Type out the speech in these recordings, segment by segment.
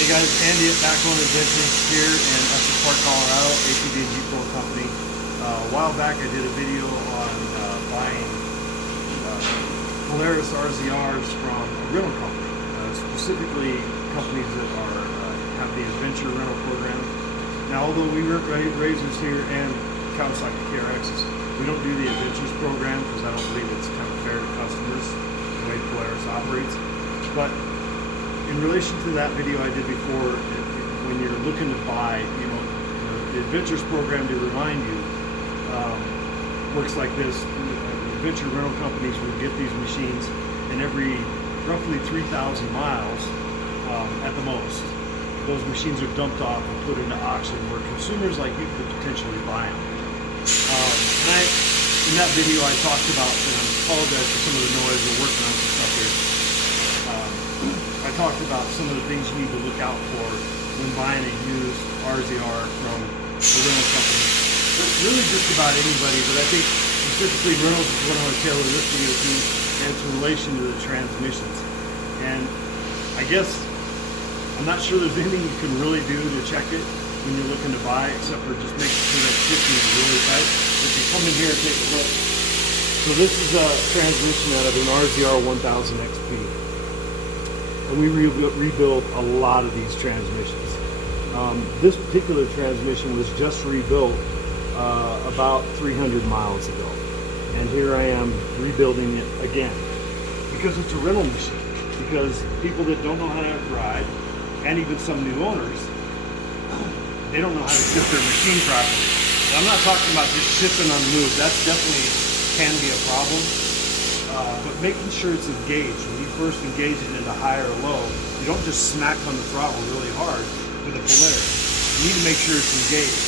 Hey guys, Andy at Back on Adventures here in Essex Park, Colorado, ATV and Jeep Rental Company. A while back I did a video on buying Polaris RZRs from a rental company, specifically companies that have the adventure rental program. Now, although we work razors here and Kawasaki KRXs, we don't do the adventures program because I don't believe it's kind of fair to customers the way Polaris operates. But in relation to that video I did before, when you're looking to buy, the Adventures program, to remind you, works like this. Adventure rental companies will get these machines, and every roughly 3,000 miles at the most, those machines are dumped off and put into auction where consumers like you could potentially buy them. In that video I talked about, and I apologize for some of the noise, we're working on some stuff here. I talked about some of the things you need to look out for when buying a used RZR from the rental company. But really just about anybody, but I think specifically rentals is what I want to tailor this video to, and it's in relation to the transmissions. And I guess I'm not sure there's anything you can really do to check it when you're looking to buy, except for just making sure that shifting is really tight. If you come in here and take a look, so this is a transmission out of an RZR 1000 XP. And we rebuilt a lot of these transmissions. This particular transmission was just rebuilt about 300 miles ago. And here I am rebuilding it again. Because it's a rental machine. Because people that don't know how to ride, and even some new owners, they don't know how to shift their machine properly. And I'm not talking about just shifting on the move. That definitely can be a problem. But making sure it's engaged. When you first engage it into high or low, you don't just smack on the throttle really hard with a Polaris. You need to make sure it's engaged.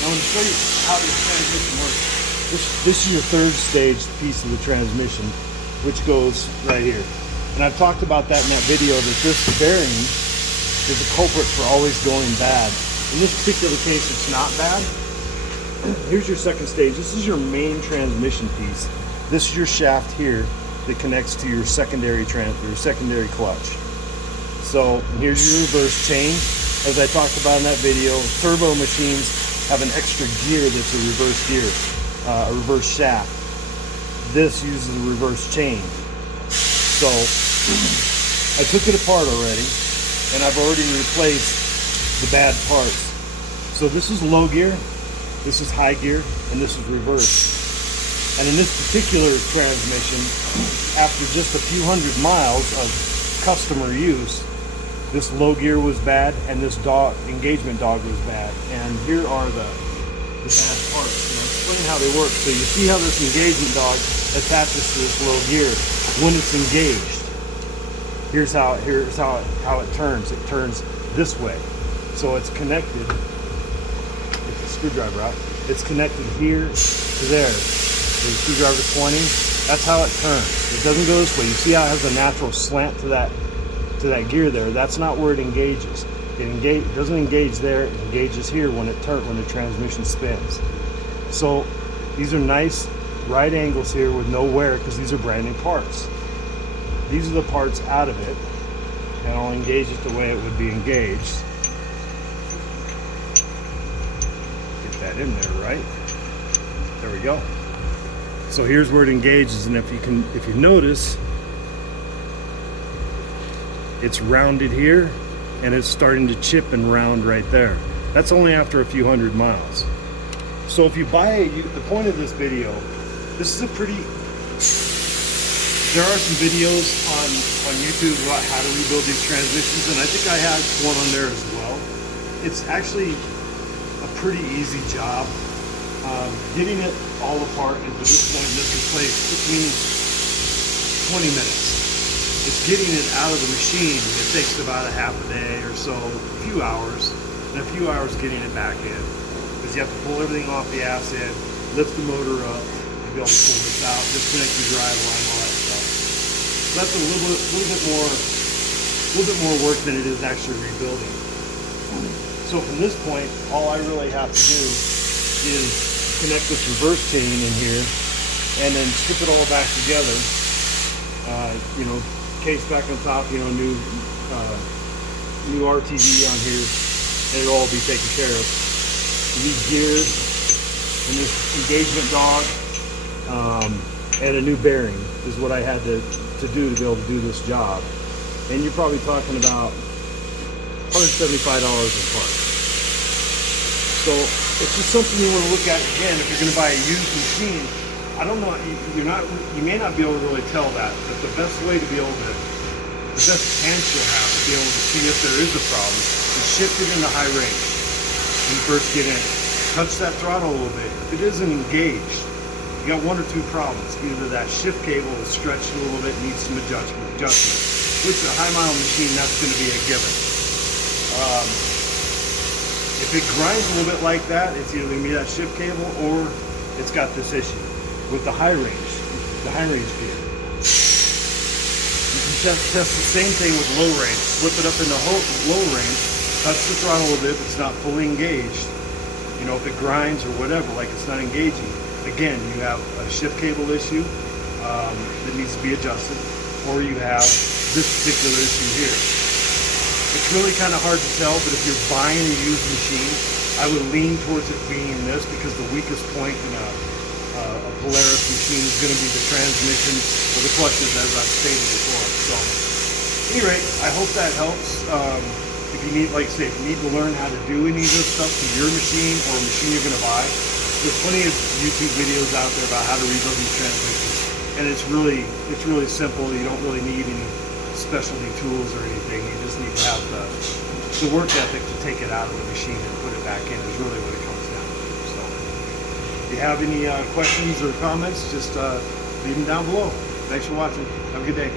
Now, I'm going to show you how this transmission works. This is your third stage piece of the transmission, which goes right here. And I've talked about that in that video, that this bearing is a culprit for always going bad. In this particular case, it's not bad. Here's your second stage. This is your main transmission piece. This is your shaft here that connects to your secondary clutch. So here's your reverse chain. As I talked about in that video, turbo machines have an extra gear that's a reverse gear, a reverse shaft. This uses a reverse chain. So I took it apart already, and I've already replaced the bad parts. So this is low gear, this is high gear, and this is reverse. And in this particular transmission, after just a few hundred miles of customer use, this low gear was bad and this engagement dog was bad. And here are the bad parts. And I'll explain how they work. So you see how this engagement dog attaches to this low gear when it's engaged. Here's how it turns. It turns this way. So it's connected. It's a screwdriver out. It's connected here to there. The screwdriver's pointing. That's how it turns. It doesn't go this way. You see how it has a natural slant to that gear there. That's not where it engages. It doesn't engage there. It engages here when the transmission spins. So these are nice right angles here with no wear, because these are brand new parts. These are the parts out of it, and I'll engage it the way it would be engaged. Get that in there right. There we go. So here's where it engages, and if you notice, it's rounded here, and it's starting to chip and round right there. That's only after a few hundred miles. So if you buy the point of this video, this is there are some videos on YouTube about how to rebuild these transmissions, and I think I have one on there as well. It's actually a pretty easy job. Getting it all apart into this point, this place, took me 20 minutes. It's getting it out of the machine. It takes about a half a day or so, a few hours, and a few hours getting it back in. Because you have to pull everything off the ass end, lift the motor up, and be able to pull this out, disconnect your drive line, all that stuff. So that's a little bit more work than it is actually rebuilding. So from this point, all I really have to do is connect this reverse chain in here and then strip it all back together. Case back on top, new new RTV on here, and it'll all be taken care of. You need gears and this engagement dog, and a new bearing is what I had to do to be able to do this job. And you're probably talking about $175 in parts. So it's just something you want to look at again if you're going to buy a used machine. I don't know, you may not be able to really tell that, but the best way to be able to, the best chance you'll have to be able to see if there is a problem is shift it into high range when you first get in. Touch that throttle a little bit. If it isn't engaged, you got one or two problems. Either that shift cable is stretched a little bit, needs some adjustment, which a high mile machine, that's going to be a given. If it grinds a little bit like that, it's either going to be that shift cable or it's got this issue with the high range gear. You can test the same thing with low range. Flip it up into low range, touch the throttle a little bit if it's not fully engaged. You know, if it grinds or whatever, like it's not engaging, again, you have a shift cable issue that needs to be adjusted, or you have this particular issue here. It's really kind of hard to tell, but if you're buying a used machine, I would lean towards it being this, because the weakest point in a Polaris machine is going to be the transmission or the clutches, as I've stated before. So, at any rate, I hope that helps. If you need, like I say, if you need to learn how to do any of this stuff to your machine or a machine you're going to buy, there's plenty of YouTube videos out there about how to rebuild these transmissions, and it's really simple. You don't really need any specialty tools or anything. You just need to have the work ethic to take it out of the machine and put it back in is really what it comes down to. So if you have any questions or comments, just leave them down below. Thanks for watching. Have a good day.